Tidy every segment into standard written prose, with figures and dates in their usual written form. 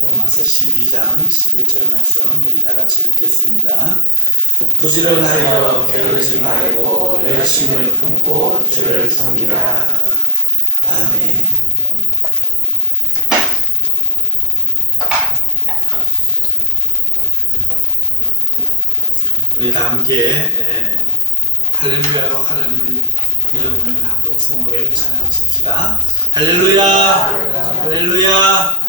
로마서 12장 11절 말씀 우리 다 같이 읽겠습니다. 부지런하여 게으르지 말고 열심을 품고 주를 섬기라. 아멘. 우리 다 함께 할렐루야로 하나님의 이름을 한번 성호를 찬양하십시다. 할렐루야, 할렐루야.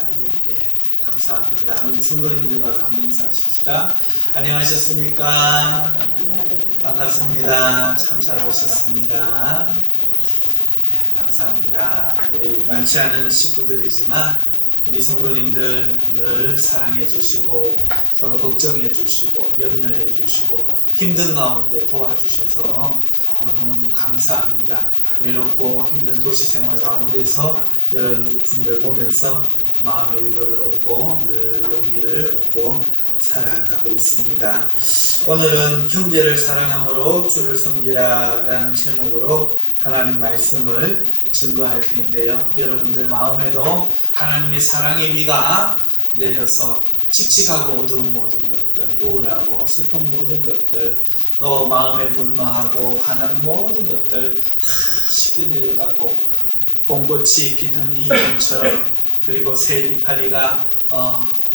감사합니다. 우리 성도님들과 한번 인사하십시다. 안녕하셨습니까? 반갑습니다. 참 잘 오셨습니다. 감사합니다. 우리 많지 않은 식구들이지만 우리 성도님들 늘 사랑해 주시고 서로 걱정해 주시고 염려해 주시고 힘든 가운데 도와주셔서 너무너무 감사합니다. 외롭고 힘든 도시생활 가운데서 여러분들 보면서 마음의 위로를 얻고 늘 용기를 얻고 살아가고 있습니다. 오늘은 형제를 사랑함으로 주를 섬기라 라는 제목으로 하나님 말씀을 증거할 텐데요. 여러분들 마음에도 하나님의 사랑의 비가 내려서 칙칙하고 어두운 모든 것들, 우울하고 슬픈 모든 것들, 또 마음에 분노하고 화난 모든 것들 다 쉽게 내려가고 봄꽃이 피는 이 봄처럼 그리고 새 이파리가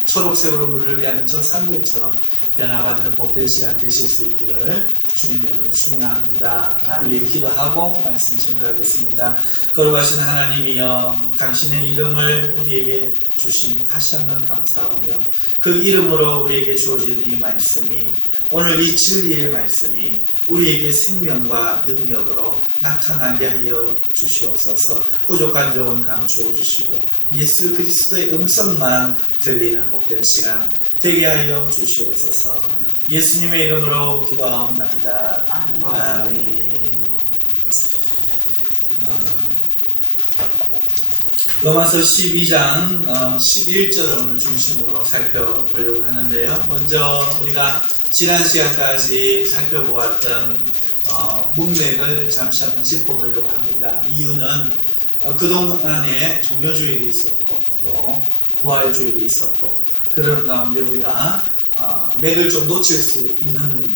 초록색으로 물들게 하는 저 산들처럼 변화받는 복된 시간 되실 수 있기를 주님의 이름으로 축원합니다. 우리 기도하고 말씀 증거하겠습니다. 거룩하신 하나님이여, 당신의 이름을 우리에게 주신 다시 한번 감사하며 그 이름으로 우리에게 주어진 이 말씀이, 오늘 이 진리의 말씀이 우리에게 생명과 능력으로 나타나게 하여 주시옵소서. 부족한 점은 감추어 주시고 예수 그리스도의 음성만 들리는 복된 시간 되게 하여 주시옵소서. 예수님의 이름으로 기도하옵나이다. 아멘. 로마서 12장 11절을 오늘 중심으로 살펴보려고 하는데요. 먼저 우리가 지난 시간까지 살펴보았던 문맥을 잠시 한번 짚어보려고 합니다. 이유는 그동안에 종교주의가 있었고 또 부활주의가 있었고 그런 가운데 우리가 맥을 좀 놓칠 수 있는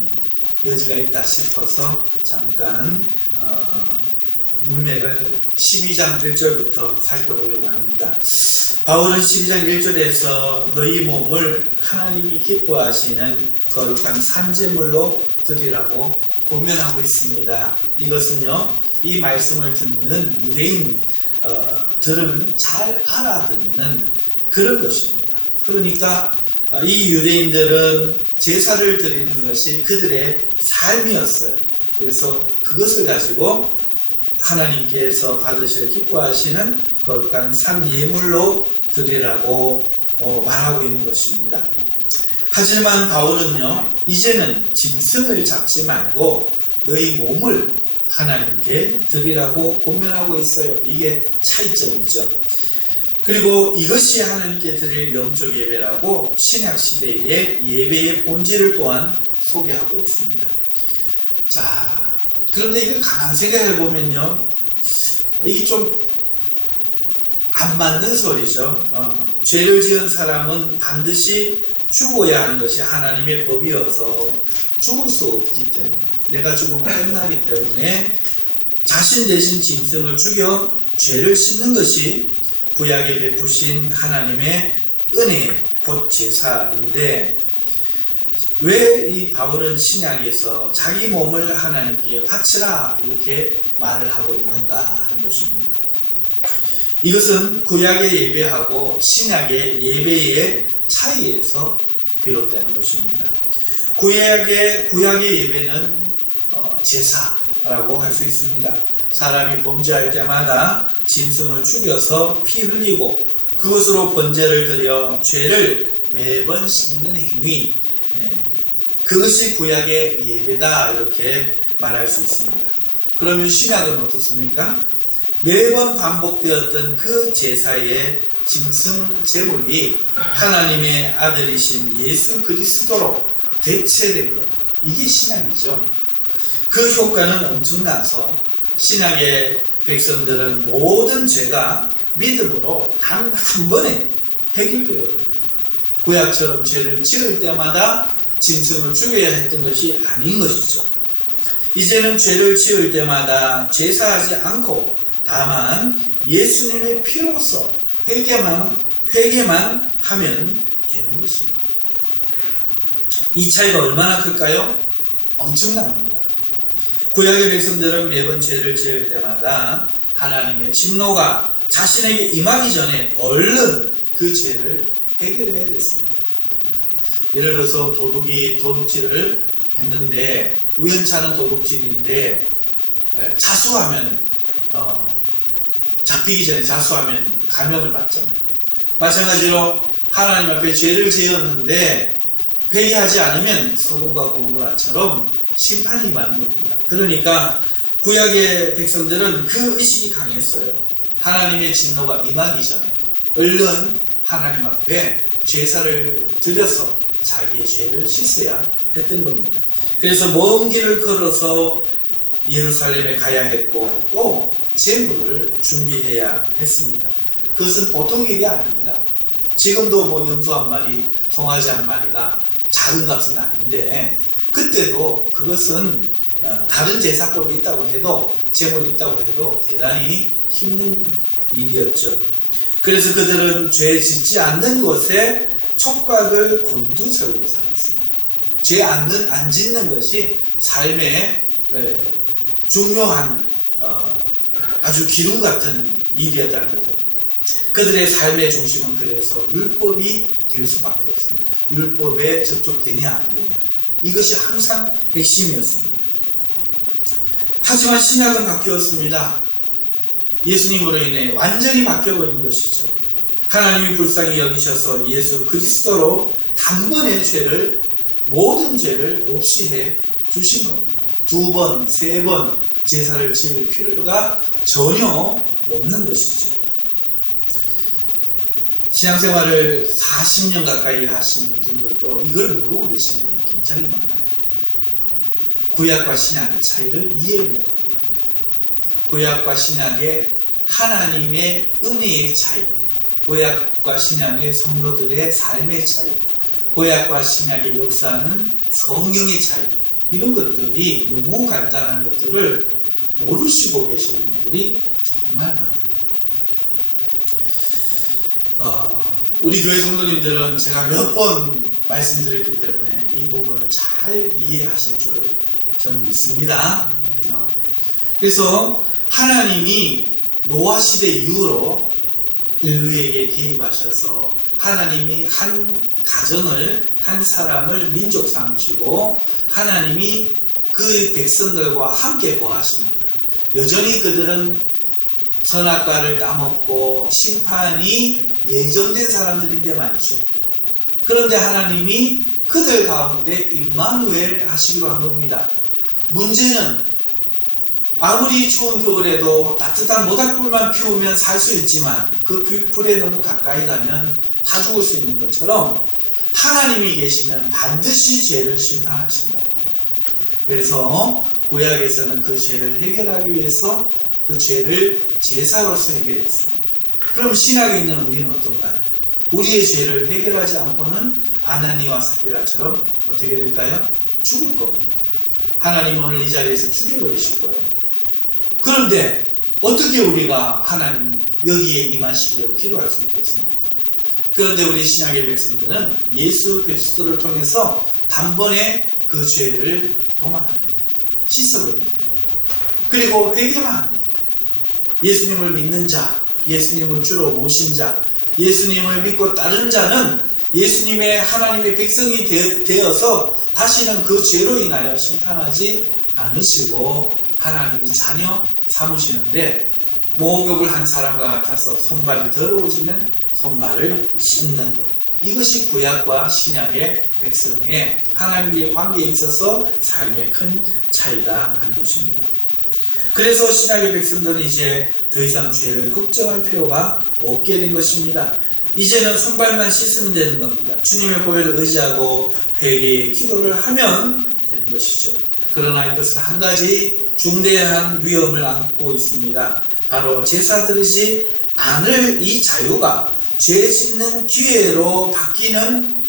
여지가 있다 싶어서 잠깐 문맥을 12장 1절부터 살펴보려고 합니다. 바울은 12장 1절에서 너희 몸을 하나님이 기뻐하시는 거룩한 산제물로 드리라고 권면하고 있습니다. 이것은요, 이 말씀을 듣는 유대인들은 잘 알아듣는 그런 것입니다. 그러니까 이 유대인들은 제사를 드리는 것이 그들의 삶이었어요. 그래서 그것을 가지고 하나님께서 받으실 기뻐하시는 거룩한 산 예물로 드리라고 말하고 있는 것입니다. 하지만 바울은요, 이제는 짐승을 잡지 말고 너희 몸을 하나님께 드리라고 권면하고 있어요. 이게 차이점이죠. 그리고 이것이 하나님께 드릴 영적 예배라고 신약시대의 예배의 본질을 또한 소개하고 있습니다. 자, 그런데 이걸 가만 생각해 보면요, 이게 좀 안 맞는 소리죠. 죄를 지은 사람은 반드시 죽어야 하는 것이 하나님의 법이어서 죽을 수 없기 때문에, 내가 죽으면 끝나기 때문에 자신 대신 짐승을 죽여 죄를 씻는 것이 구약에 베푸신 하나님의 은혜, 곧 제사인데, 왜 이 바울은 신약에서 자기 몸을 하나님께 바치라 이렇게 말을 하고 있는가 하는 것입니다. 이것은 구약의 예배하고 신약의 예배의 차이에서 비롯되는 것입니다. 구약의 예배는 제사라고 할 수 있습니다. 사람이 범죄할 때마다 짐승을 죽여서 피 흘리고 그것으로 번제를 드려 죄를 매번 씻는 행위, 그것이 구약의 예배다 이렇게 말할 수 있습니다. 그러면 신약은 어떻습니까? 매번 반복되었던 그 제사의 짐승 제물이 하나님의 아들이신 예수 그리스도로 대체된 것, 이게 신약이죠. 그 효과는 엄청나서 신약의 백성들은 모든 죄가 믿음으로 단 한 번에 해결되었거든요. 구약처럼 죄를 지을 때마다 짐승을 죽여야 했던 것이 아닌 것이죠. 이제는 죄를 지을 때마다 제사하지 않고 다만 예수님의 피로서 회개만 하면 되는 것입니다. 이 차이가 얼마나 클까요? 엄청납니다. 구약의 백성들은 매번 죄를 지을 때마다 하나님의 진노가 자신에게 임하기 전에 얼른 그 죄를 해결해야 됐습니다. 예를 들어서 도둑이 도둑질을 했는데 우연찮은 도둑질인데 자수하면 잡히기 전에 자수하면 감형을 받잖아요. 마찬가지로 하나님 앞에 죄를 지었는데 회개하지 않으면 소돔과 고모라처럼 심판이 임하는 겁니다. 그러니까 구약의 백성들은 그 의식이 강했어요. 하나님의 진노가 임하기 전에 얼른 하나님 앞에 제사를 드려서 자기의 죄를 씻어야 했던 겁니다. 그래서 먼 길을 걸어서 예루살렘에 가야 했고 또 제물을 준비해야 했습니다. 그것은 보통 일이 아닙니다. 지금도 뭐 염소 한 마리, 송아지 한 마리가 작은 값은 아닌데 그때도 그것은 다른 제사법이 있다고 해도 제물이 있다고 해도 대단히 힘든 일이었죠. 그래서 그들은 죄 짓지 않는 곳에 촉각을 곤두세우고 살았습니다. 죄 안 짓는 것이 삶의 중요한 아주 기둥 같은 일이었다는 거죠. 그들의 삶의 중심은 그래서 율법이 될 수밖에 없습니다. 율법에 접촉되냐 안 되냐 이것이 항상 핵심이었습니다. 하지만 신약은 바뀌었습니다. 예수님으로 인해 완전히 바뀌어버린 것이죠. 하나님이 불쌍히 여기셔서 예수 그리스도로 단번에 모든 죄를 없이 해 주신 겁니다. 2번, 3번 제사를 지을 필요가 전혀 없는 것이죠. 신앙생활을 40년 가까이 하신 분들도 이걸 모르고 계신 분이 굉장히 많아요. 구약과 신약의 차이를 이해를 못하더라고요. 구약과 신약의 하나님의 은혜의 차이, 구약과 신약의 성도들의 삶의 차이, 구약과 신약의 역사는 성령의 차이, 이런 것들이 너무 간단한 것들을 모르시고 계시는 분들이 정말 많아요. 우리 교회 성도님들은 제가 몇 번 말씀드렸기 때문에 이 부분을 잘 이해하실 줄 저는 믿습니다. 그래서 하나님이 노아 시대 이후로 인류에게 개입하셔서 하나님이 한 가정을, 한 사람을 민족 삼으시고 하나님이 그 백성들과 함께 거하십니다. 여전히 그들은 선악과를 따먹고 심판이 예정된 사람들인데 말이죠. 그런데 하나님이 그들 가운데 임마누엘 하시기로 한 겁니다. 문제는 아무리 추운 겨울에도 따뜻한 모닥불만 피우면 살 수 있지만 그 불에 너무 가까이 가면 다 죽을 수 있는 것처럼 하나님이 계시면 반드시 죄를 심판하신다는 거예요. 그래서 구약에서는 그 죄를 해결하기 위해서 그 죄를 제사로서 해결했습니다. 그럼 신약에 있는 우리는 어떤가요? 우리의 죄를 해결하지 않고는 아나니와 삽비라처럼 어떻게 될까요? 죽을 겁니다. 하나님은 오늘 이 자리에서 죽여버리실 거예요. 그런데 어떻게 우리가 하나님 여기에 임하시기를 기도할 수 있겠습니까? 그런데 우리 신약의 백성들은 예수 그리스도를 통해서 단번에 그 죄를 도말하는 겁니다. 씻어버리는 겁니다. 그리고 회개만 합니다. 예수님을 믿는 자, 예수님을 주로 모신 자, 예수님을 믿고 따른 자는 예수님의 하나님의 백성이 되어서 다시는 그 죄로 인하여 심판하지 않으시고 하나님이 자녀 삼으시는데 목욕을 한 사람과 같아서 손발이 더러워지면 손발을 씻는 것. 이것이 구약과 신약의 백성의 하나님과의 관계에 있어서 삶의 큰 차이다 하는 것입니다. 그래서 신약의 백성들은 이제 더 이상 죄를 걱정할 필요가 없게 된 것입니다. 이제는 손발만 씻으면 되는 겁니다. 주님의 보혈을 의지하고 회개의 기도를 하면 되는 것이죠. 그러나 이것은 한 가지 중대한 위험을 안고 있습니다. 바로 제사 드리지 않을 이 자유가 죄 짓는 기회로 바뀌는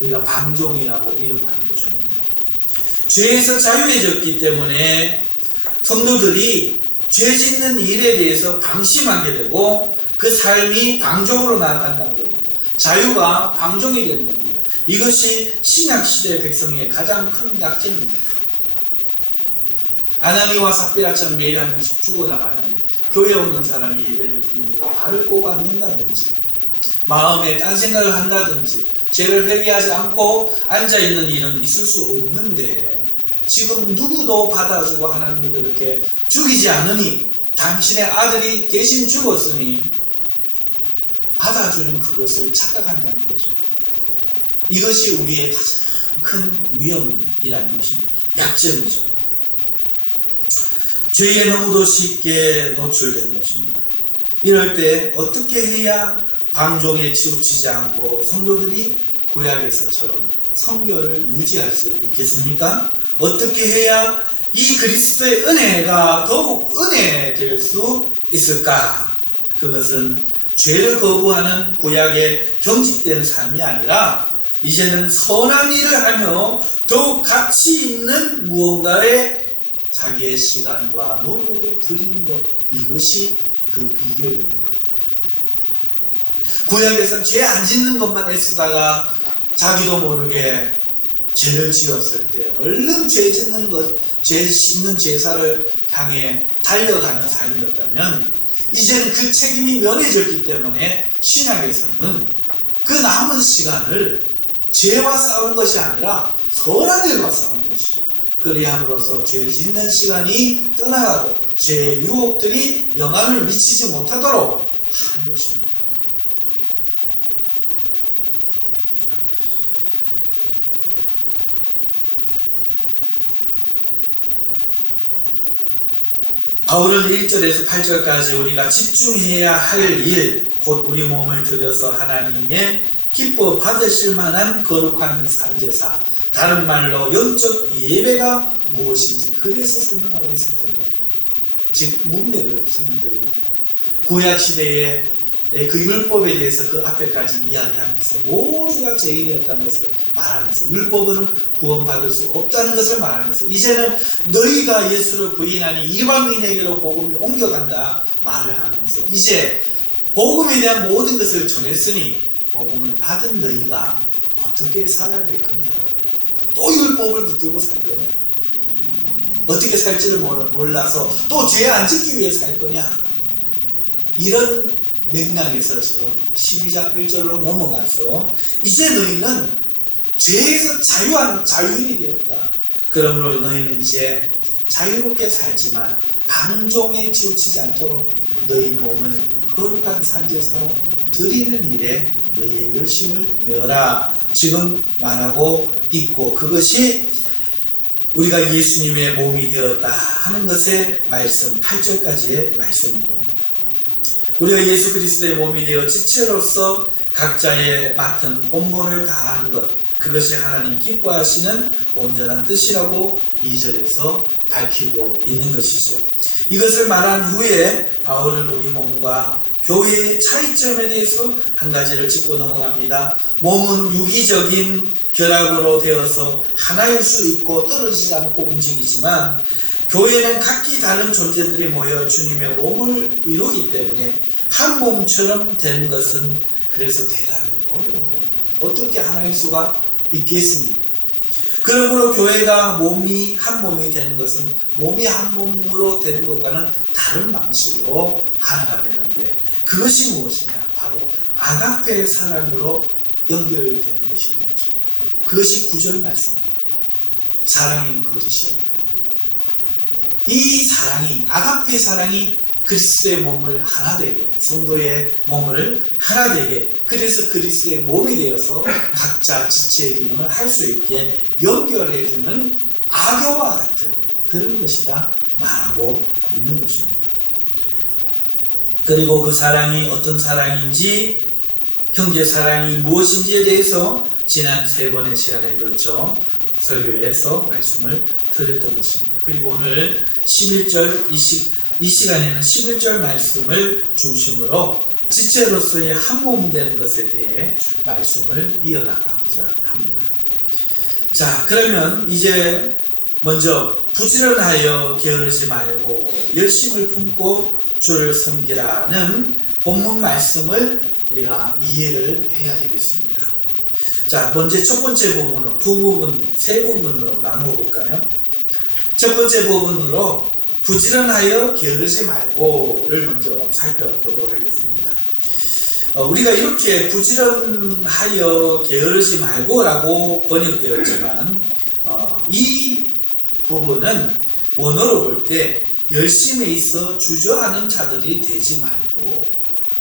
우리가 방종이라고 이름하는 것입니다. 죄에서 자유해졌기 때문에 성도들이 죄 짓는 일에 대해서 방심하게 되고 그 삶이 방종으로 나아간다는 겁니다. 자유가 방종이 되는 겁니다. 이것이 신약시대 백성의 가장 큰 약점입니다. 아나니와 삽비라처럼 매일 한 명씩 죽어나가면 교회에 오는 사람이 예배를 드리면서 발을 꼭 앉는다든지 마음에 딴 생각을 한다든지 죄를 회개하지 않고 앉아있는 일은 있을 수 없는데 지금 누구도 받아주고 하나님이 그렇게 죽이지 않으니 당신의 아들이 대신 죽었으니 받아주는 그것을 착각한다는 거죠. 이것이 우리의 가장 큰 위험이라는 것입니다. 약점이죠. 죄에 너무도 쉽게 노출되는 것입니다. 이럴 때 어떻게 해야 방종에 치우치지 않고 성도들이 구약에서처럼 성결을 유지할 수 있겠습니까? 어떻게 해야 이 그리스도의 은혜가 더욱 은혜될 수 있을까? 그것은 죄를 거부하는 구약의 경직된 삶이 아니라 이제는 선한 일을 하며 더욱 가치 있는 무언가에 자기의 시간과 노력을 들이는 것, 이것이 그 비결입니다. 구약에서는 죄 안 짓는 것만 애쓰다가 자기도 모르게 죄를 지었을 때 얼른 죄 짓는 것, 죄 씻는 제사를 향해 달려가는 삶이었다면 이제는 그 책임이 면해졌기 때문에 신약에서는 그 남은 시간을 죄와 싸우는 것이 아니라 선한 일과 싸우는 것이죠. 그리함으로써 죄 짓는 시간이 떠나가고 죄의 유혹들이 영향을 미치지 못하도록 하는 것입니다. 바울은 1절에서 8절까지 우리가 집중해야 할 일, 곧 우리 몸을 들여서 하나님의 기뻐 받으실 만한 거룩한 산제사, 다른 말로 영적 예배가 무엇인지 그래서 설명하고 있었던 거예요. 즉 문맥을 설명드리는 겁니다. 구약시대의 그 율법에 대해서 그 앞에까지 이야기하면서 모두가 죄인이었다는 것을 말하면서 율법으로 구원받을 수 없다는 것을 말하면서 이제는 너희가 예수를 부인하니 이방인에게로 복음이 옮겨간다 말을 하면서 이제 복음에 대한 모든 것을 정했으니 복음을 받은 너희가 어떻게 살아야 될 거냐, 또 율법을 붙들고 살 거냐, 어떻게 살지를 몰라서 또 죄 안 짓기 위해 살 거냐, 이런 맥락에서 지금 12장 1절로 넘어가서 이제 너희는 죄에서 자유인이 되었다. 그러므로 너희는 이제 자유롭게 살지만 방종에 치우치지 않도록 너희 몸을 거룩한 산제사로 드리는 일에 너희의 열심을 내어라. 지금 말하고 있고 그것이 우리가 예수님의 몸이 되었다 하는 것의 말씀 8절까지의 말씀인 겁니다. 우리가 예수 그리스도의 몸이 되어 지체로서 각자의 맡은 본분을 다하는 것, 그것이 하나님 기뻐하시는 온전한 뜻이라고 2절에서 밝히고 있는 것이죠. 이것을 말한 후에 바울은 우리 몸과 교회의 차이점에 대해서 한 가지를 짚고 넘어갑니다. 몸은 유기적인 결합으로 되어서 하나일 수 있고 떨어지지 않고 움직이지만 교회는 각기 다른 존재들이 모여 주님의 몸을 이루기 때문에 한 몸처럼 되는 것은 그래서 대단히 어려운 겁니다. 어떻게 하나일 수가 있겠습니까? 그러므로 교회가 몸이 한 몸이 되는 것은 몸이 한 몸으로 되는 것과는 다른 방식으로 하나가 되는데 그것이 무엇이냐? 바로 아가페 사랑으로 연결되는 것이라는 거죠. 그것이 9절 말씀입니다. 사랑인 거짓이요. 이 사랑이, 아가페 사랑이 그리스도의 몸을 하나 되게, 성도의 몸을 하나 되게, 그래서 그리스도의 몸이 되어서 각자 지체의 기능을 할 수 있게 연결해주는 악교와 같은 그런 것이다 말하고 있는 것입니다. 그리고 그 사랑이 어떤 사랑인지, 형제 사랑이 무엇인지에 대해서 지난 3번의 시간에 걸쳐 설교에서 말씀을 드렸던 것입니다. 그리고 오늘 11절 이 시간에는 11절 말씀을 중심으로 지체로서의 한 몸 되는 것에 대해 말씀을 이어나가고자 합니다. 자, 그러면 이제 먼저 부지런하여 게으르지 말고 열심을 품고 주를 섬기라는 본문 말씀을 우리가 이해를 해야 되겠습니다. 자, 먼저 첫 번째 부분으로 세 부분으로 나누어 볼까요? 첫 번째 부분으로 부지런하여 게으르지 말고를 먼저 살펴보도록 하겠습니다. 우리가 이렇게 부지런하여 게으르지 말고라고 번역되었지만 이 부분은 원어로 볼 때 열심에 있어 주저하는 자들이 되지 말고,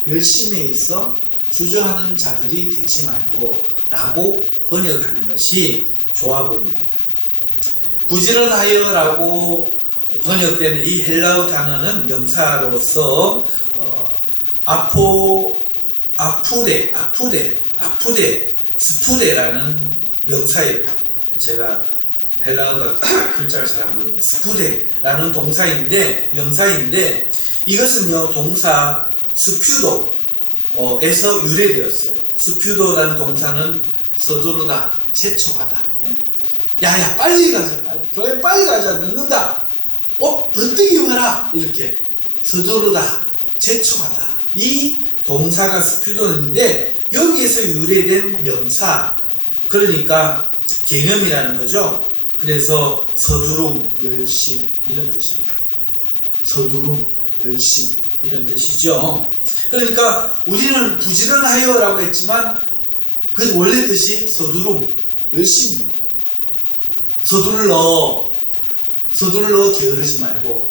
열심에 있어 주저하는 자들이 되지 말고 라고 번역하는 것이 좋아 보입니다. 부지런하여라고 번역되는 이 헬라어 단어는 명사로서 아푸데, 스푸데라는 명사예요. 제가 헬라어가 글자를 잘 안 보이는데 스푸데라는 명사인데 이것은요 동사 스퓨도에서 유래되었어요. 스퓨도라는 동사는 서두르다, 재촉하다. 야야 빨리 가자, 교회 빨리 가자, 늦는다. 번뜩이 와라, 이렇게 서두르다, 재촉하다. 이 동사가 스퓨도인데 여기에서 유래된 명사, 그러니까 개념이라는 거죠. 그래서 서두름, 열심 이런 뜻입니다. 서두름, 열심 이런 뜻이죠. 그러니까 우리는 부지런하여라고 했지만 그 원래 뜻이 서두름, 열심입니다. 서둘러 게으르지 말고,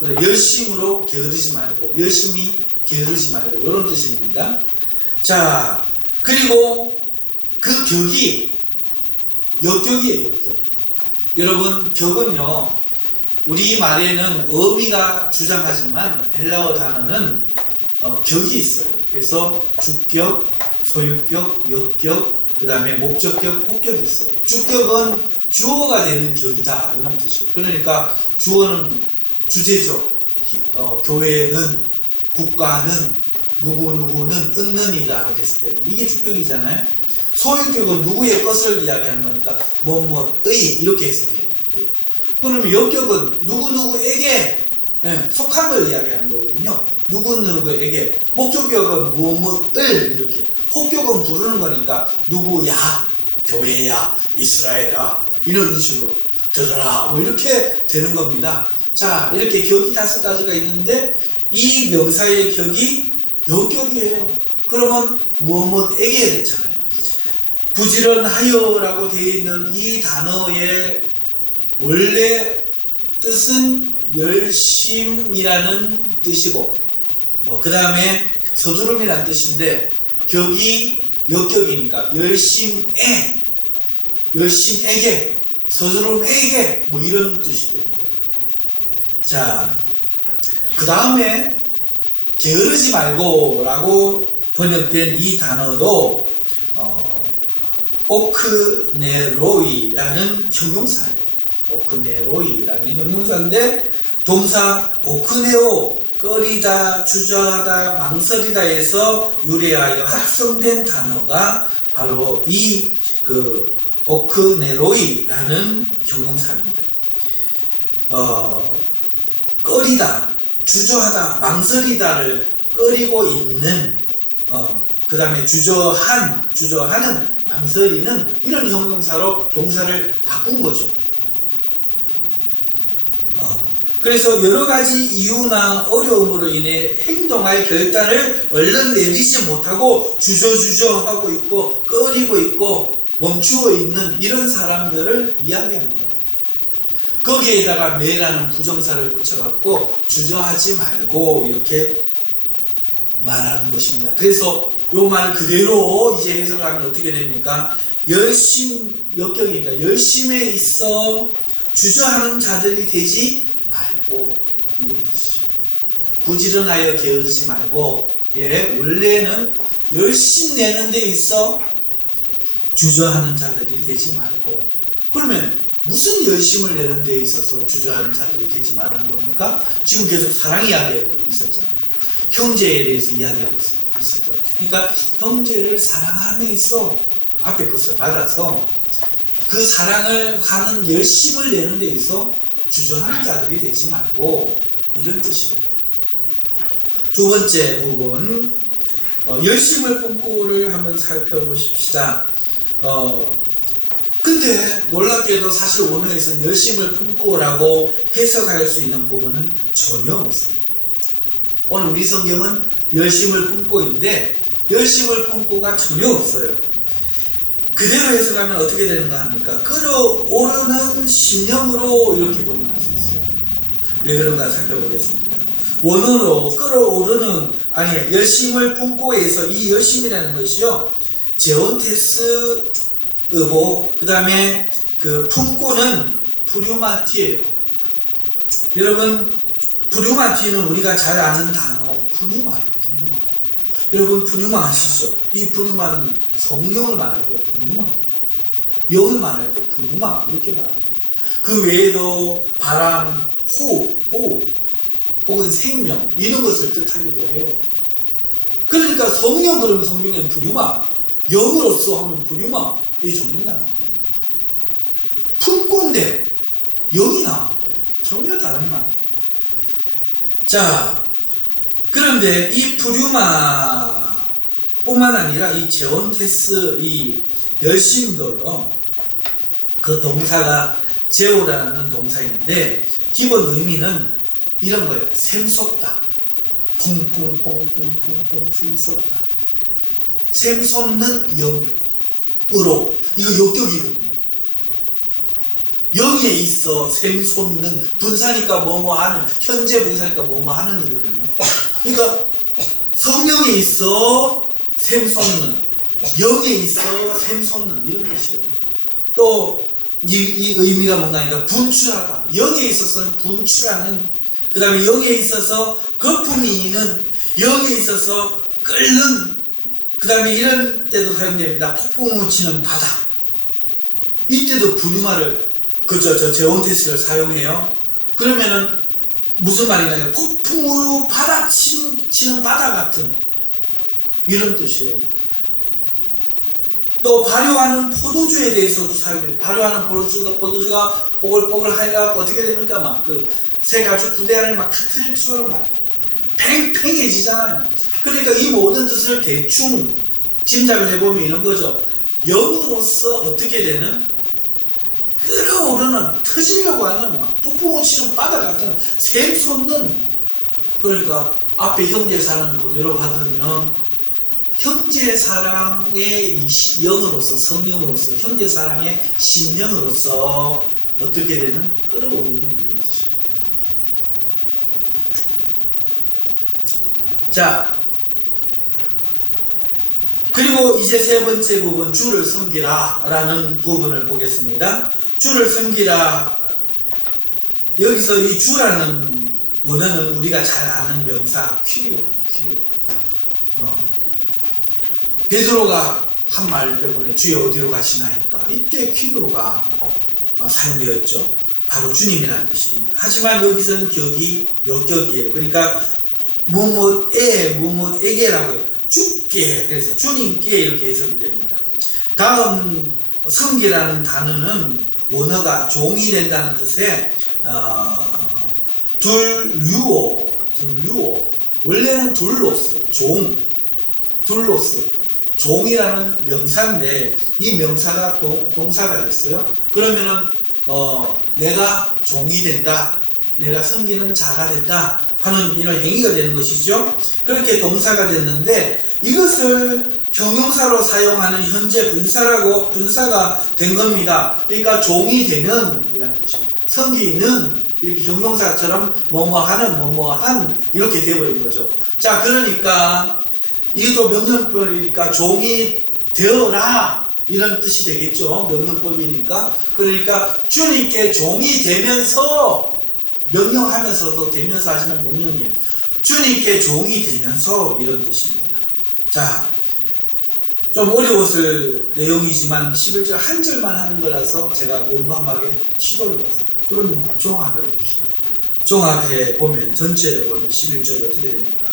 그래 열심으로 게으르지 말고, 열심히 게으르지 말고 이런 뜻입니다. 자, 그리고 그 격이 역격이에요. 역격. 여러분, 격은요 우리 말에는 어미가 주장하지만 헬라어 단어는 격이 있어요. 그래서 주격, 소유격, 역격, 그 다음에 목적격, 혹격이 있어요. 주격은 주어가 되는 격이다 이런 뜻이에요. 그러니까 주어는 주제죠. 교회는, 국가는, 누구누구는 은는이다 했을 때 이게 주격이잖아요. 소유격은 누구의 것을 이야기하는 거니까 뭐뭐의 이렇게 해석해야 돼요. 그러면 역격은 누구누구에게 속한 걸 이야기하는 거거든요. 누구누구에게. 목적격은 무엇을 이렇게. 혹격은 부르는 거니까 누구야, 교회야, 이스라엘아 이런 식으로 들어라 뭐 이렇게 되는 겁니다. 자, 이렇게 격이 5가지가 있는데 이 명사의 격이 역격이에요. 그러면 무엇에게 됐잖아요. 부지런하여라고 되어 있는 이 단어의 원래 뜻은 열심이라는 뜻이고, 그 다음에 서두름이라는 뜻인데 격이 역격이니까 열심에게, 서두름에게 뭐 이런 뜻이 되는 거예요. 자, 그 다음에 게으르지 말고 라고 번역된 이 단어도 오크네로이라는 형용사예요. 오크네로이라는 형용사인데 동사 오크네오, 꺼리다, 주저하다, 망설이다에서 유래하여 합성된 단어가 바로 이 오크네로이라는 형용사입니다. 꺼리다, 주저하다, 망설이다를 꺼리고 있는, 그 다음에 주저하는, 망설이는 이런 형용사로 동사를 바꾼 거죠. 그래서 여러 가지 이유나 어려움으로 인해 행동할 결단을 얼른 내리지 못하고 주저하고 있고 꺼리고 있고 멈추어 있는 이런 사람들을 이야기하는 거예요. 거기에다가 매라는 부정사를 붙여갖고 주저하지 말고 이렇게 말하는 것입니다. 그래서 요 말 그대로 이제 해석을 하면 어떻게 됩니까? 역격이니까 열심에 있어 주저하는 자들이 되지 말고 이런 뜻이죠. 부지런하여 게으르지 말고, 원래는 열심 내는 데 있어 주저하는 자들이 되지 말고. 그러면 무슨 열심을 내는 데 있어서 주저하는 자들이 되지 말라는 겁니까? 지금 계속 사랑 이야기하고 있었잖아요. 형제에 대해서 이야기하고 있었죠. 그러니까 형제를 사랑함에서 앞에 것을 받아서 그 사랑을 하는 열심을 내는 데 있어 주저하는 자들이 되지 말고 이런 뜻이에요. 두 번째 부분, 열심을 품고를 한번 살펴보십시다. 근데 놀랍게도 사실 원어에서는 열심을 품고라고 해석할 수 있는 부분은 전혀 없습니다. 오늘 우리 성경은 열심을 품고인데 열심을 품고가 전혀 없어요. 그대로 해석하면 어떻게 되는가 합니까? 끌어오르는 심령으로 이렇게 번역할 수 있어요. 왜 그런가 살펴보겠습니다. 원어로 끌어오르는, 열심을 품고에서 이 열심이라는 것이요, 제온테스고, 그 다음에 그 품고는 푸류마티예요. 여러분, 푸류마티는 우리가 잘 아는 단어 푸뉴마예요. 푸뉴마. 여러분 푸뉴마 아시죠? 이 푸뉴마는 성령을 말할 때 푸뉴마, 영을 말할 때 푸뉴마 이렇게 말합니다. 그 외에도 바람, 호흡 혹은 생명 이런 것을 뜻하기도 해요. 그러니까 성령 그러면 성경에는 푸뉴마, 영으로서 하면 푸뉴마 이 적는다는 겁니다. 품고인데 영이 나와버려요. 전혀 다른 말이에요. 자, 그런데 이 푸류마 뿐만 아니라 이 제온테스, 이 열심도요, 그 동사가 제오라는 동사인데 기본 의미는 이런 거예요. 샘솟다, 퐁퐁퐁퐁퐁퐁 샘솟다, 샘솟는 영으로. 이거 역격이거든요. 영에 있어 샘솟는, 분사니까 뭐뭐 하는, 현재 분사니까 뭐뭐 하는 이거든요. 그러니까 성령에 있어 샘솟는, 영에 있어 샘솟는 이런 뜻이에요. 또 이 의미가 뭔가 하니까 분출하다, 영에 있어서 분출하는, 그 다음에 영에 있어서 거품이 있는, 영에 있어서 끓는, 그 다음에 이런 때도 사용됩니다. 폭풍을 치는 바다. 이때도 푸류마를, 제온테스를 사용해요. 그러면은 무슨 말인가요? 폭풍으로 받아치는 바다 같은 이런 뜻이에요. 또 발효하는 포도주에 대해서도 사용해요. 발효하는 포도주가 뽀글뽀글 하여갖고 어떻게 됩니까? 막 그 새 가죽 부대 안을 막 카트릴처럼 막 팽팽해지잖아요. 그러니까 이 모든 뜻을 대충 짐작을 해보면 이런 거죠. 영으로서 어떻게 되는, 끌어오르는, 터지려고 하는, 막 폭풍을 치는 바다 같은 샘솟는, 그러니까 앞에 형제 사랑을 그대로 받으면 형제 사랑의 영으로서, 성령으로서, 형제 사랑의 심령으로서 어떻게 되는, 끌어오르는 이런 뜻입니다. 자, 그리고 이제 세 번째 부분, 주를 섬기라 라는 부분을 보겠습니다. 주를 섬기라, 여기서 이 주라는 원어는 우리가 잘 아는 명사 퀴리오. 베드로가 한 말 때문에 주여 어디로 가시나이까, 이때 퀴리오가 사용되었죠. 바로 주님이라는 뜻입니다. 하지만 여기서는 격이 역격이에요. 그러니까 무엇에게라고 해요. 주께, 그래서 주님께 이렇게 해석이 됩니다. 다음 섬기라는 단어는 원어가 종이 된다는 뜻의 둘류오, 원래는 둘로스, 둘로스, 종이라는 명사인데 이 명사가 동사가 됐어요. 그러면은 내가 종이 된다, 내가 섬기는 자가 된다 하는 이런 행위가 되는 것이죠. 그렇게 동사가 됐는데 이것을 형용사로 사용하는 현재 분사가 된 겁니다. 그러니까 종이 되는 이라는 뜻이에요. 섬기는, 이렇게 형용사처럼 뭐뭐한 이렇게 되어버린 거죠. 자, 그러니까 이것도 명령법이니까 종이 되어라 이런 뜻이 되겠죠. 명령법이니까. 그러니까 주님께 종이 되면서, 명령하면서도 되면서 하지만 명령이에요. 주님께 종이 되면서 이런 뜻입니다. 자, 좀 어려웠을 내용이지만 11절 한 절만 하는 거라서 제가 용감하게 시도를 해봤어요. 그러면 종합해 봅시다. 종합해 보면, 전체를 보면 11절이 어떻게 됩니까?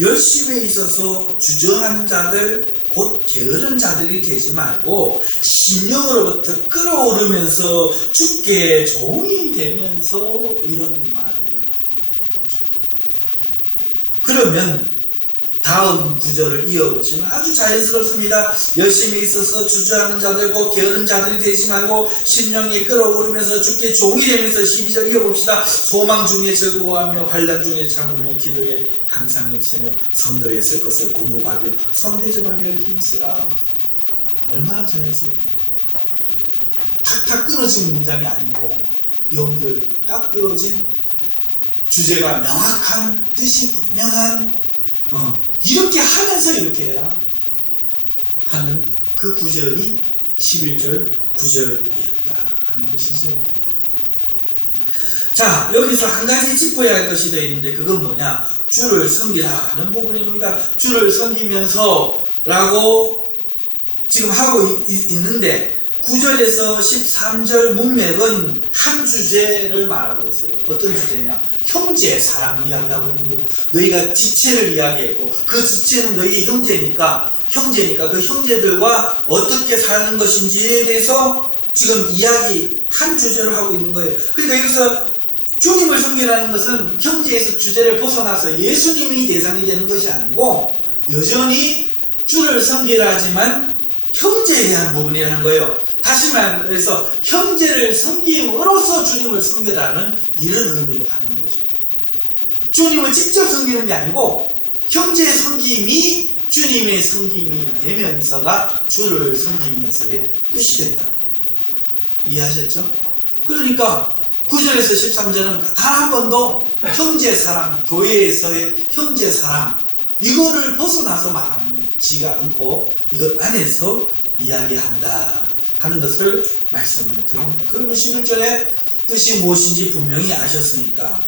열심에 있어서 주저하는 자들 곧 게으른 자들이 되지 말고 심령으로부터 끓어오르면서 주께 종이 되면서 이런 말이 되는 거죠. 그러면 다음 구절을 이어보시면 아주 자연스럽습니다. 열심히 있어서 주저하는 자들 곧 게으른 자들이 되지 말고 심령이 끓어오르면서 주께 종이 되면서 12절 이어봅시다. 소망 중에 즐거워하며 환난 중에 참으며 기도에 항상 있으며 성도에 쓸 것을 공급하며 손대접하며 힘쓰라. 얼마나 자연스럽습니까? 탁탁 끊어진 문장이 아니고 연결이 딱 되어진 주제가 명확한 뜻이 분명한 이렇게 하면서 이렇게 해라 하는 그 구절이 11절 9절이었다 하는 것이죠. 자, 여기서 한 가지 짚어야 할 것이 되어 있는데 그건 뭐냐? 주를 섬기라 하는 부분입니다. 주를 섬기면서 라고 지금 하고 있는데 9절에서 13절 문맥은 한 주제를 말하고 있어요. 어떤 주제냐? 형제 사랑 이야기하고 있는 거죠. 너희가 지체를 이야기했고 그 지체는 너희 형제니까 그 형제들과 어떻게 사는 것인지에 대해서 지금 이야기 한 주제를 하고 있는 거예요. 그러니까 여기서 주님을 섬기라는 것은 형제에서 주제를 벗어나서 예수님이 대상이 되는 것이 아니고 여전히 주를 섬기라 하지만 형제에 대한 부분이라는 거예요. 다시 말해서 형제를 섬김으로써 주님을 섬기라는 이런 의미를 갖는 거죠. 주님을 직접 섬기는 게 아니고 형제의 섬김이 주님의 섬김이 되면서가 주를 섬기면서의 뜻이 된다. 이해하셨죠? 그러니까 9절에서 13절은 단 한 번도 형제 사랑, 교회에서의 형제 사랑 이거를 벗어나서 말하지가 않고 이것 안에서 이야기한다 하는 것을 말씀을 드립니다. 그러면 11절의 뜻이 무엇인지 분명히 아셨으니까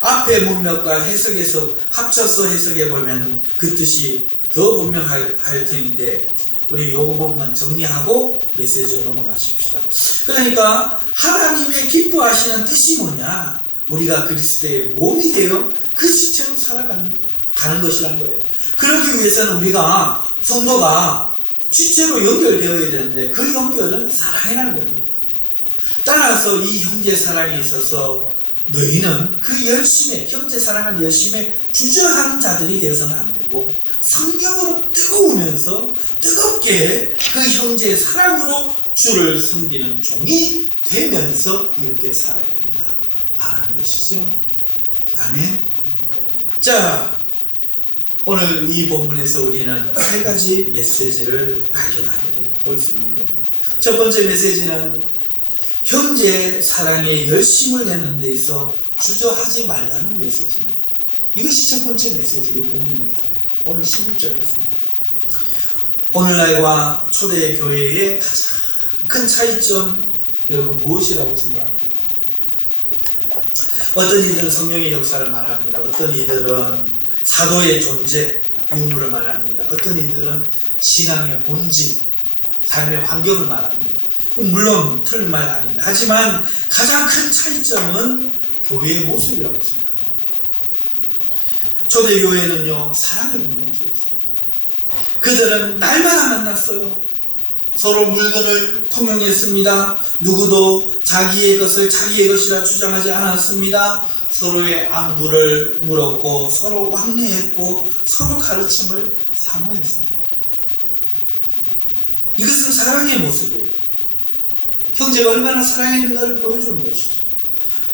앞의 문맥과 해석에서 합쳐서 해석해 보면 그 뜻이 더 분명할 터인데 우리 요거 부분만 정리하고 메시지로 넘어가십시다. 그러니까 하나님의 기뻐하시는 뜻이 뭐냐? 우리가 그리스도의 몸이 되어 그 지체로 살아가는 것이란 거예요. 그러기 위해서는 우리가 성도가 지체로 연결되어야 되는데 그 연결은 사랑이라는 겁니다. 따라서 이 형제 사랑에 있어서 너희는 그 열심에 형제 사랑을 열심에 주저하는 자들이 되어서는 안 되고 성령으로 뜨거우면서 뜨겁게 그 형제의 사랑으로 주를 섬기는 종이 되면서 이렇게 살아야 된다 말하는 것이죠. 아멘. 자, 오늘 이 본문에서 우리는 세 가지 메시지를 발견하게 돼요. 볼 수 있는 겁니다. 첫 번째 메시지는 형제 사랑에 열심을 내는 데 있어 주저하지 말라는 메시지입니다. 이것이 첫 번째 메시지, 이 본문에서 오늘 11절에서 오늘날과 초대 교회의 가장 큰 차이점 여러분 무엇이라고 생각합니까? 어떤 이들은 성령의 역사를 말합니다. 어떤 이들은 사도의 존재, 유무를 말합니다. 어떤 이들은 신앙의 본질, 삶의 환경을 말합니다. 물론 틀린 말 아닙니다. 하지만 가장 큰 차이점은 교회의 모습이라고 생각합니다. 초대교회는요 사랑의 공동체였습니다. 그들은 날마다 만났어요. 서로 물건을 통용했습니다. 누구도 자기의 것을 자기의 것이라 주장하지 않았습니다. 서로의 안부를 물었고 서로 왕래했고 서로 가르침을 사모했습니다. 이것은 사랑의 모습이에요. 형제가 얼마나 사랑했는가를 보여주는 것이죠.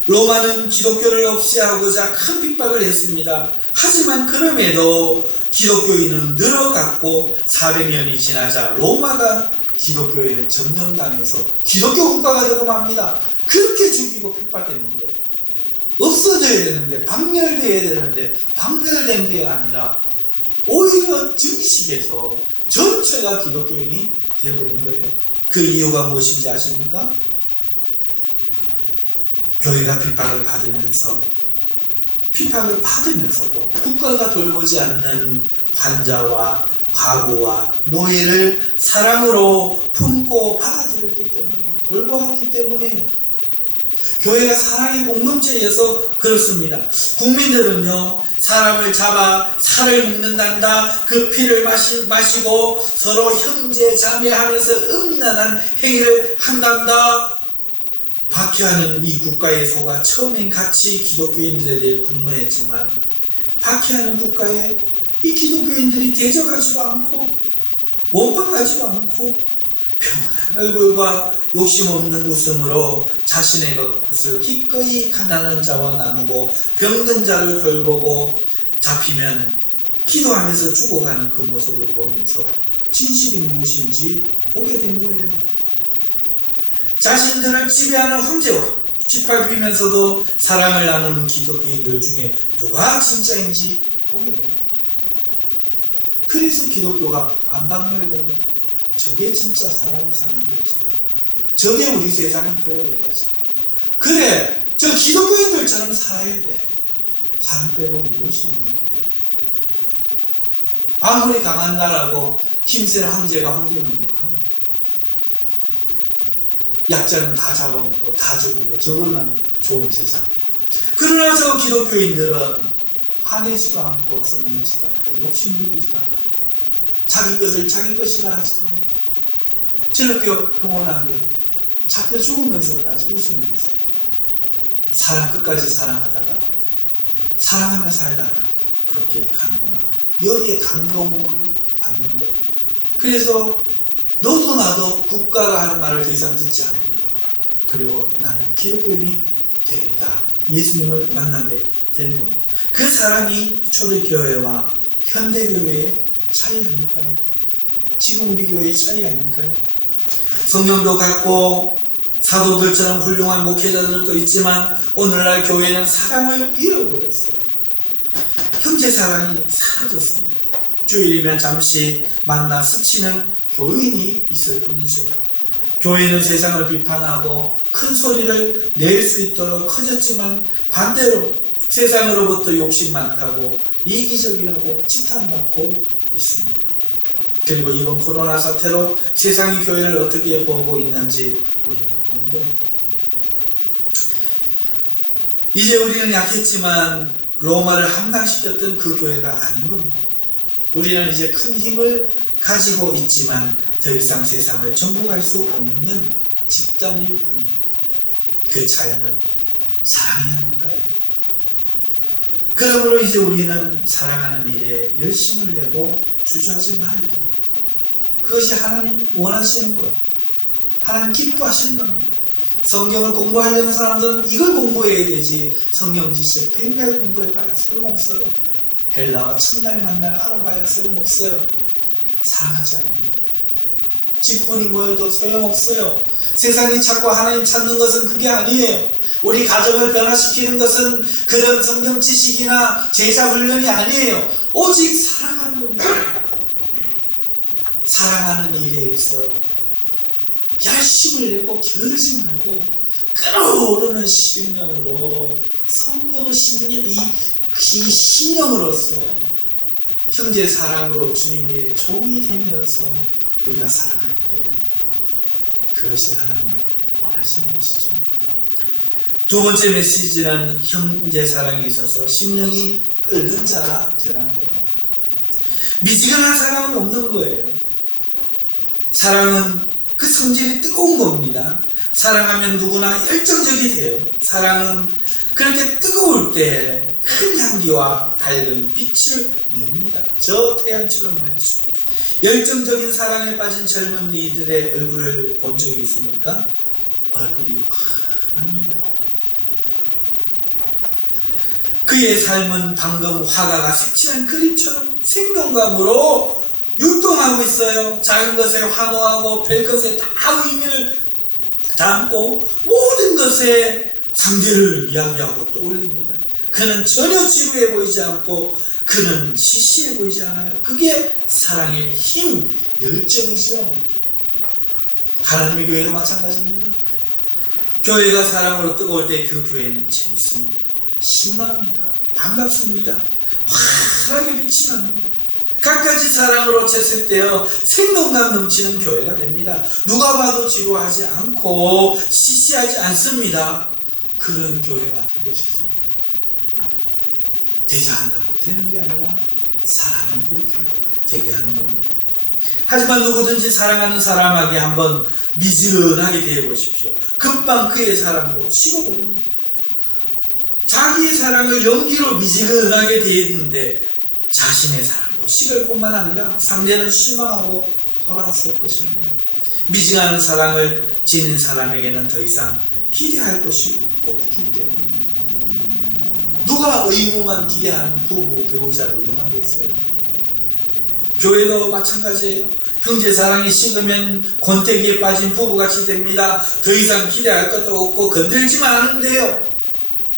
로마는 기독교를 없애하고자 큰 핍박을 했습니다. 하지만 그럼에도 기독교인은 늘어갔고 400년이 지나자 로마가 기독교에 점령당해서 기독교 국가가 되고 맙니다. 그렇게 죽이고 핍박했는데 없어져야 되는데 박멸되어야 되는데 박멸된 게 아니라 오히려 증식해서 전체가 기독교인이 되어버린 거예요. 그 이유가 무엇인지 아십니까? 교회가 핍박을 받으면서도 국가가 돌보지 않는 환자와 과부와 노예를 사랑으로 품고 받아들였기 때문에 돌보았기 때문에 교회가 사랑의 공동체여서 그렇습니다. 국민들은요, 사람을 잡아 살을 먹는단다. 그 피를 마시고 서로 형제 자매하면서 음란한 행위를 한단다. 박해하는 이 국가에 속아 처음엔 같이 기독교인들에 대해 분노했지만 박해하는 국가에 이 기독교인들이 대적하지도 않고 원망하지도 않고 평안한 얼굴과 욕심 없는 웃음으로 자신의 것을 기꺼이 가난한 자와 나누고 병든 자를 돌보고 잡히면 기도하면서 죽어가는 그 모습을 보면서 진실이 무엇인지 보게 된 거예요. 자신들을 지배하는 황제와 짓밟히면서도 사랑을 나누는 기독교인들 중에 누가 진짜인지 보게 된 거예요. 그래서 기독교가 안 박멸된 거예요. 저게 진짜 사람이 사는 거죠. 저게 우리 세상이 되어야 되죠. 그래, 저 기독교인들처럼 살아야 돼. 사람 빼고 무엇이 있나? 아무리 강한 나라고 힘센 황제가 황제면 뭐하나? 약자는 다 잡아먹고 다 죽이고 저걸만 좋은 세상. 그러나 저 기독교인들은 화내지도 않고 썩내지도 않고 욕심부리지도 않고 자기 것을 자기 것이라 하지도 않고 저렇게 평온하게 잡혀 죽으면서까지 웃으면서 사랑 끝까지 사랑하다가 사랑하며 살다가 그렇게 가는구나. 여기에 감동을 받는 거예요. 그래서 너도 나도 국가가 하는 말을 더 이상 듣지 않는 거예요. 그리고 나는 기독교인이 되겠다. 예수님을 만나게 되는 겁니다. 그 사람이 초대교회와 현대교회의 차이 아닐까요? 지금 우리 교회의 차이 아닐까요? 성령도 같고 사도들처럼 훌륭한 목회자들도 있지만 오늘날 교회는 사랑을 잃어버렸어요. 형제 사랑이 사라졌습니다. 주일이면 잠시 만나 스치는 교인이 있을 뿐이죠. 교회는 세상을 비판하고 큰 소리를 낼 수 있도록 커졌지만 반대로 세상으로부터 욕심 많다고 이기적이라고 지탄받고 있습니다. 그리고 이번 코로나 사태로 세상이 교회를 어떻게 보고 있는지 우리는 본 거예요. 이제 우리는 약했지만 로마를 함락시켰던 그 교회가 아닌 겁니다. 우리는 이제 큰 힘을 가지고 있지만 더 이상 세상을 정복할 수 없는 집단일 뿐이에요. 그 차이는 사랑이 아닐까요? 그러므로 이제 우리는 사랑하는 일에 열심을 내고 주저하지 말아야 됩니다. 그것이 하나님 원하시는 거예요. 하나님 기뻐하시는 겁니다. 성경을 공부하려는 사람들은 이걸 공부해야 되지 성경 지식 백날 공부해봐야 소용없어요. 헬라어 첫날 만날 알아봐야 소용없어요. 사랑하지 않으면 직분이 모여도 소용없어요. 세상이 자꾸 하나님 찾는 것은 그게 아니에요. 우리 가정을 변화시키는 것은 그런 성경 지식이나 제자 훈련이 아니에요. 오직 사랑하는 겁니다. 사랑하는 일에 있어 열심을 내고 게으르지 말고 끓어오르는 심령으로 성령의 심령, 이 심령으로서 형제 사랑으로 주님의 종이 되면서 우리가 사랑할 때 그것이 하나님 원하시는 것이죠. 두 번째 메시지는 형제 사랑에 있어서 심령이 끓는 자가 되라는 겁니다. 미지근한 사랑은 없는 거예요. 사랑은 그 성질이 뜨거운 겁니다. 사랑하면 누구나 열정적이 돼요. 사랑은 그렇게 뜨거울 때 큰 향기와 밝은 빛을 냅니다. 저 태양처럼 말이죠. 열정적인 사랑에 빠진 젊은이들의 얼굴을 본 적이 있습니까? 얼굴이 환합니다. 그의 삶은 방금 화가가 색칠한 그림처럼 생동감으로 율동하고 있어요. 작은 것에 환호하고 별 것에 다 의미를 담고 모든 것에 상대를 이야기하고 떠올립니다. 그는 전혀 지루해 보이지 않고 그는 시시해 보이지 않아요. 그게 사랑의 힘, 열정이죠. 하나님의 교회도 마찬가지입니다. 교회가 사랑으로 뜨거울 때 그 교회는 재밌습니다. 신납니다. 반갑습니다. 환하게 빛이 납니다. 갖가지 사랑으로 쳤을 때요 생동감 넘치는 교회가 됩니다. 누가 봐도 지루하지 않고 시시하지 않습니다. 그런 교회가 되고 싶습니다. 되자 한다고 되는 게 아니라 사랑은 그렇게 되게 하는 겁니다. 하지만 누구든지 사랑하는 사람에게 한번 미지근하게 대해 보십시오. 금방 그의 사랑도 식어버립니다. 자기의 사랑을 연기로 미지근하게 대했는데 자신의 사랑도 식을 뿐만 아니라 상대는 실망하고 돌아설 것입니다. 미지근한 사랑을 지닌 사람에게는 더 이상 기대할 것이 없기 때문에 누가 의무만 기대하는 부부 배우자를 원하겠어요? 교회도 마찬가지예요. 형제 사랑이 식으면 권태기에 빠진 부부같이 됩니다. 더 이상 기대할 것도 없고 건들지만 않으면 돼요.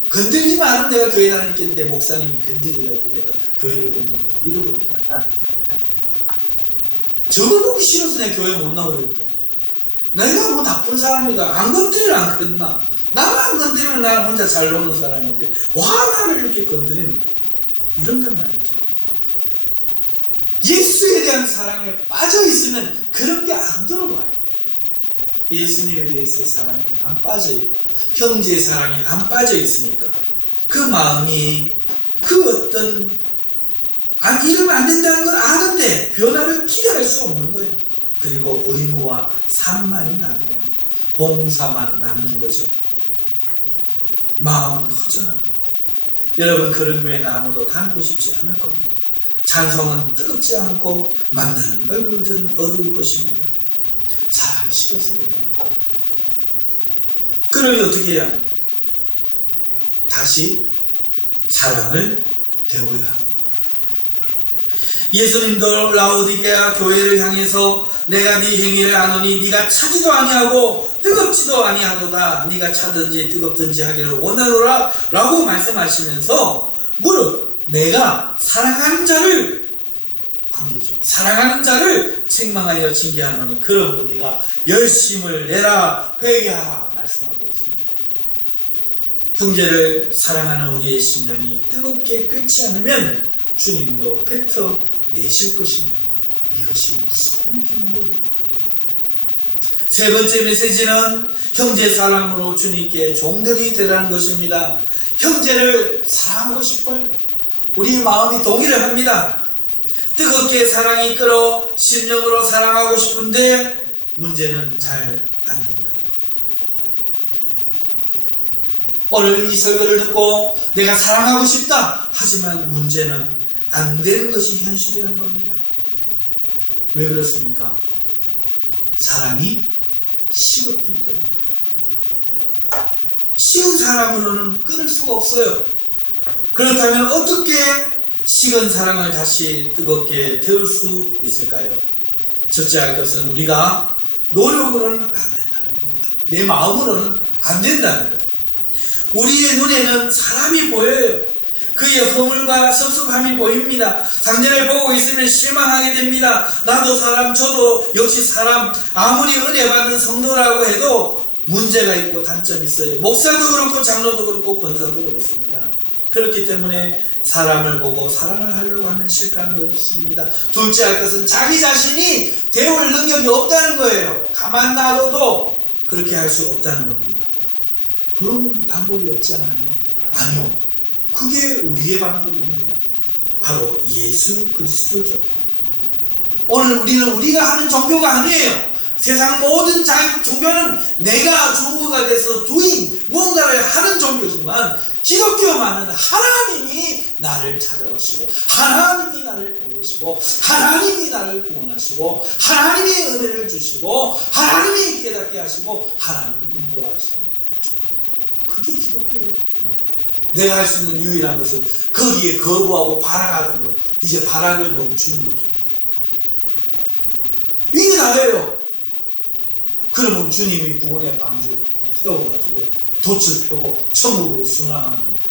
건들지만 않으면 내가 교회 다니겠는데 목사님이 건드려갖고 내가 교회를 옮긴다 이러거든요. 저거 보기 싫어서 내가 교회 못 나오겠다. 내가 뭐 나쁜 사람이다. 안 건드리면 안 그랬나? 나만 안 건드리면 나는 혼자 잘 노는 사람인데 와 나를 이렇게 건드리는 이런단 말이죠. 예수에 대한 사랑에 빠져 있으면 그런 게 안 들어와요. 예수님에 대해서 사랑이 안 빠져 있고 형제의 사랑이 안 빠져 있으니까 그 마음이 그 어떤 이러면 안 된다는 건 아는데 변화를 기대할 수 없는 거예요. 그리고 의무와 산만이 남는 거예요. 봉사만 남는 거죠. 마음은 허전합니다. 여러분 그런 교회는 아무도 다니고 싶지 않을 겁니다. 찬송은 뜨겁지 않고 만나는 얼굴들은 어두울 것입니다. 사랑이 식어서 그래요. 그러니 어떻게 해야 합니까? 다시 사랑을 배워야 합니다. 예수님도 라오디게아 교회를 향해서 내가 네 행위를 아노니 네가 차지도 아니하고 뜨겁지도 아니하도다. 네가 차든지 뜨겁든지 하기를 원하노라 라고 말씀하시면서 무릇 내가 사랑하는 자를 관계죠. 사랑하는 자를 책망하여 징계하노니 그러므로 네가 열심을 내라 회개하라 말씀하고 있습니다. 형제를 사랑하는 우리의 심령이 뜨겁게 끓지 않으면 주님도 뱉어내실 것입니다. 이것이 무서운 경고예요. 세 번째 메시지는 형제 사랑으로 주님께 종들이 되라는 것입니다. 형제를 사랑하고 싶어요. 우리 마음이 동의를 합니다. 뜨겁게 사랑이 끓어 심령으로 사랑하고 싶은데 문제는 잘 안 된다는 것. 오늘 이 설교를 듣고 내가 사랑하고 싶다 하지만 문제는 안 되는 것이 현실이라는 겁니다. 왜 그렇습니까? 사랑이 식었기 때문에. 식은 사랑으로는 끊을 수가 없어요. 그렇다면 어떻게 식은 사랑을 다시 뜨겁게 태울 수 있을까요? 첫째 할 것은 우리가 노력으로는 안 된다는 겁니다. 내 마음으로는 안 된다는 거예요. 우리의 눈에는 사람이 보여요. 그의 허물과 섭섭함이 보입니다. 상대를 보고 있으면 실망하게 됩니다. 나도 사람, 저도 역시 사람, 아무리 은혜 받은 성도라고 해도 문제가 있고 단점이 있어요. 목사도 그렇고 장로도 그렇고 권사도 그렇습니다. 그렇기 때문에 사람을 보고 사랑을 하려고 하면 실패하는 것입니다. 둘째 할 것은 자기 자신이 대울 능력이 없다는 거예요. 가만 놔둬도 그렇게 할 수 없다는 겁니다. 그런 방법이 없지 않아요? 아니요. 그게 우리의 방법입니다. 바로 예수 그리스도죠. 오늘 우리는 우리가 하는 종교가 아니에요. 세상 모든 종교는 내가 주어가 돼서 무언가를 하는 종교지만 기독교만은 하나님이 나를 찾아오시고 하나님이 나를 보시고 하나님이 나를 구원하시고 하나님이 은혜를 주시고 하나님이 깨닫게 하시고 하나님이 인도하시는 종교. 그게 기독교예요. 내가 할 수 있는 유일한 것은 거기에 거부하고 반항하던 것, 이제 반항을 멈추는 거죠. 이게 다예요. 그러면 주님이 구원의 방주를 태워가지고 돛을 펴고 천국으로 순항하는 거예요.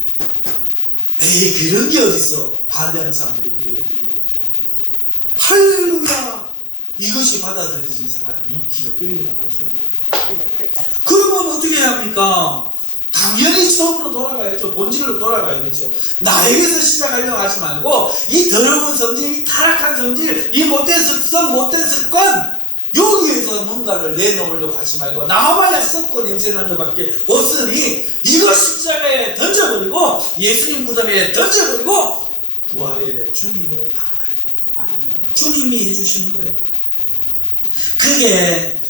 에이, 그런 게 어딨어. 반대하는 사람들이 유대인들이고. 할렐루야! 이것이 받아들여진 사람이 기독교인이라는 거죠. 그러면 어떻게 해야 합니까? 당연히 처음으로 돌아가야죠. 본질로 돌아가야 되죠. 나에게서 시작하려고 하지 말고 이 더러운 성질, 이 타락한 성질, 이 못된 습성, 못된 습관 여기에서 뭔가를 내놓으려고 하지 말고 나와봐야 썩고 냄새나는 것밖에 없으니 이거 십자가에 던져버리고 예수님 무덤에 던져버리고 부활의 주님을 바라봐야 돼요. 주님이 해주시는 거예요. 그게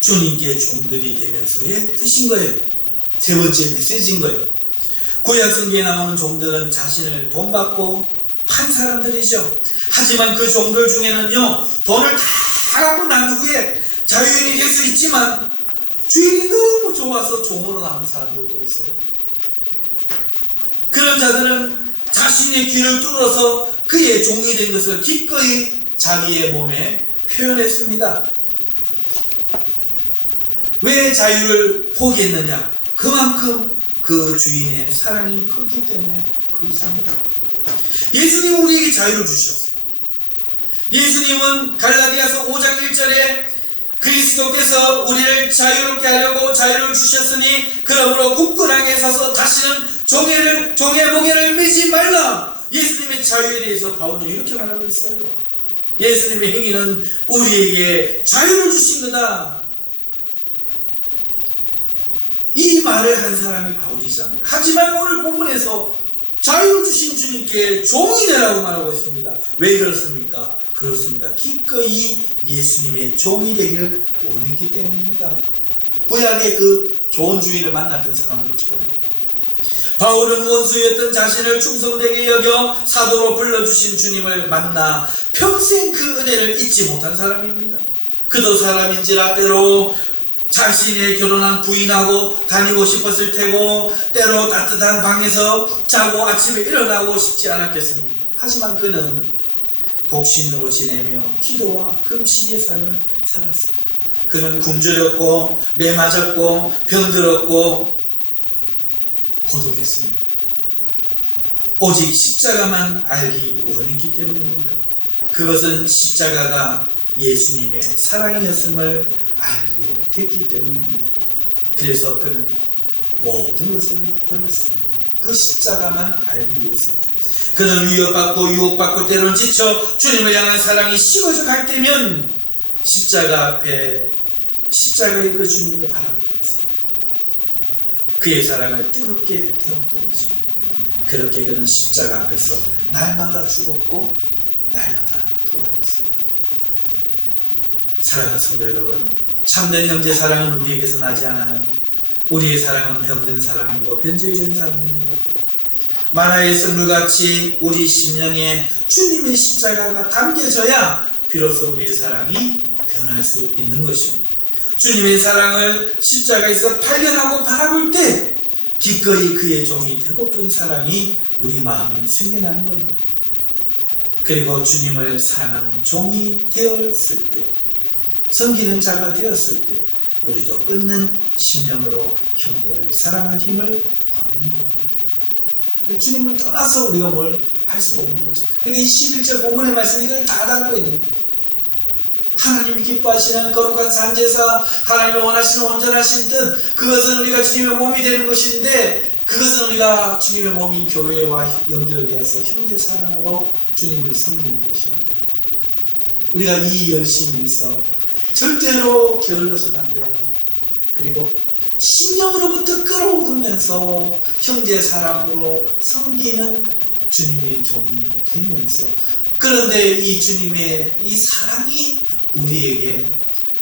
주님께 종들이 되면서의 뜻인 거예요. 세 번째 메시지인 거예요. 구약 성경에 나오는 종들은 자신을 돈 받고 판 사람들이죠. 하지만 그 종들 중에는요, 돈을 다 갖고 난 후에 자유인이 될 수 있지만 주인이 너무 좋아서 종으로 남은 사람들도 있어요. 그런 자들은 자신의 귀를 뚫어서 그의 종이 된 것을 기꺼이 자기의 몸에 표현했습니다. 왜 자유를 포기했느냐? 그만큼 그 주인의 사랑이 컸기 때문에 그렇습니다. 예수님은 우리에게 자유를 주셨어요. 예수님은 갈라디아서 5장 1절에 그리스도께서 우리를 자유롭게 하려고 자유를 주셨으니 그러므로 굳건하게 서서 다시는 종의 멍에를 매지 말라. 예수님의 자유에 대해서 바울은 이렇게 말하고 있어요. 예수님의 행위는 우리에게 자유를 주신 거다. 이 말을 한 사람이 바울이잖아요. 하지만 오늘 본문에서 자유를 주신 주님께 종이 되라고 말하고 있습니다. 왜 그렇습니까? 그렇습니다. 기꺼이 예수님의 종이 되기를 원했기 때문입니다. 구약의 그 좋은 주인을 만났던 사람들처럼 바울은 원수였던 자신을 충성되게 여겨 사도로 불러주신 주님을 만나 평생 그 은혜를 잊지 못한 사람입니다. 그도 사람인지라 때로 자신의 결혼한 부인하고 다니고 싶었을 테고 때로 따뜻한 방에서 자고 아침에 일어나고 싶지 않았겠습니까? 하지만 그는 독신으로 지내며 기도와 금식의 삶을 살았어. 그는 굶주렸고 매 맞았고 병들었고 고독했습니다. 오직 십자가만 알기 원했기 때문입니다. 그것은 십자가가 예수님의 사랑이었음을 알게 됐기 때문입니다. 그래서 그는 모든 것을 버렸어요. 그 십자가만 알기 위해서입니다. 그는 위협받고 유혹받고 때론 지쳐 주님을 향한 사랑이 식어져 갈 때면 십자가 앞에 십자가의 그 주님을 바라보면서 그의 사랑을 뜨겁게 태웠던 것입니다. 그렇게 그는 십자가 앞에서 날마다 죽었고 날마다 부활했습니다. 사랑하는 성도 여러분, 참된 형제 사랑은 우리에게서 나지 않아요. 우리의 사랑은 병든 사랑이고 변질된 사랑입니다. 만화의 선물같이 우리 심령에 주님의 십자가가 담겨져야 비로소 우리의 사랑이 변할 수 있는 것입니다. 주님의 사랑을 십자가에서 발견하고 바라볼 때 기꺼이 그의 종이 되고픈 사랑이 우리 마음에 생겨나는 겁니다. 그리고 주님을 사랑하는 종이 되었을 때, 섬기는 자가 되었을 때 우리도 끊는 심령으로 형제를 사랑할 힘을 얻는 거예요. 주님을 떠나서 우리가 뭘 할 수가 없는 거죠. 그러니까 이 11절 본문의 말씀 이걸 다 담고 있는 거예요. 하나님이 기뻐하시는 거룩한 산제사, 하나님이 원하시는 온전하신 뜻, 그것은 우리가 주님의 몸이 되는 것인데 그것은 우리가 주님의 몸인 교회와 연결되어서 형제 사랑으로 주님을 섬기는 것인데 우리가 이 열심에 있어 절대로 게을러서는 안 돼요. 그리고 심령으로부터 끌어오르면서 형제 사랑으로 섬기는 주님의 종이 되면서, 그런데 이 주님의 이 사랑이 우리에게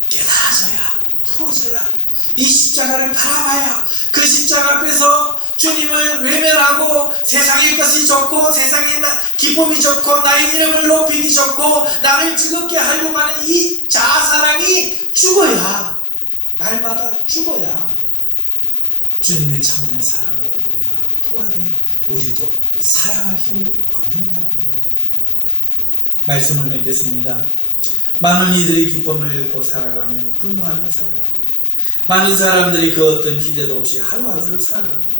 깨달아져야, 풀어져야, 이 십자가를 바라봐야, 그 십자가 앞에서 주님을 외면하고 세상의 것이 좋고 세상의 기쁨이 좋고 나의 이름을 높이기 좋고 나를 즐겁게 하려고 하는 이 자아사랑이 죽어야, 날마다 죽어야 주님의 참된 사랑으로 우리가 부활해 우리도 사랑할 힘을 얻는다. 말씀을 맺겠습니다. 많은 이들이 기쁨을 잃고 살아가며 분노하며 살아갑니다. 많은 사람들이 그 어떤 기대도 없이 하루하루를 살아갑니다.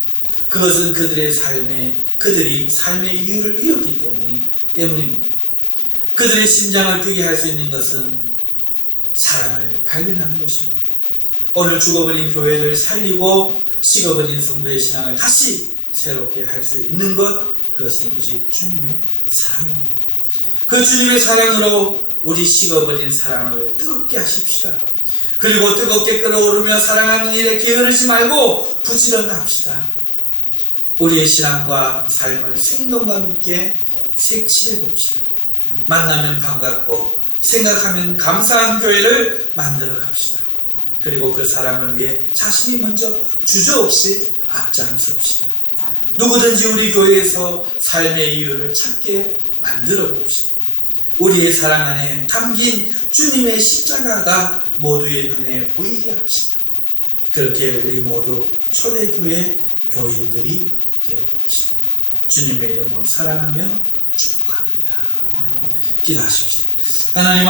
그것은 그들이 삶의 이유를 잃었기 때문입니다. 그들의 심장을 뛰게 할 수 있는 것은 사랑을 발견하는 것입니다. 오늘 죽어버린 교회를 살리고 식어버린 성도의 신앙을 다시 새롭게 할 수 있는 것, 그것은 오직 주님의 사랑입니다. 그 주님의 사랑으로 우리 식어버린 사랑을 뜨겁게 하십시다. 그리고 뜨겁게 끓어오르며 사랑하는 일에 게으르지 말고 부지런합시다. 우리의 신앙과 삶을 생동감 있게 색칠해 봅시다. 만나면 반갑고 생각하면 감사한 교회를 만들어 갑시다. 그리고 그 사랑을 위해 자신이 먼저 주저없이 앞장섭시다. 누구든지 우리 교회에서 삶의 이유를 찾게 만들어 봅시다. 우리의 사랑 안에 담긴 주님의 십자가가 모두의 눈에 보이게 합시다. 그렇게 우리 모두 초대교회 교인들이 되어봅시다. 주님의 이름으로 사랑하며 축복합니다. 기도하십시다. 하나님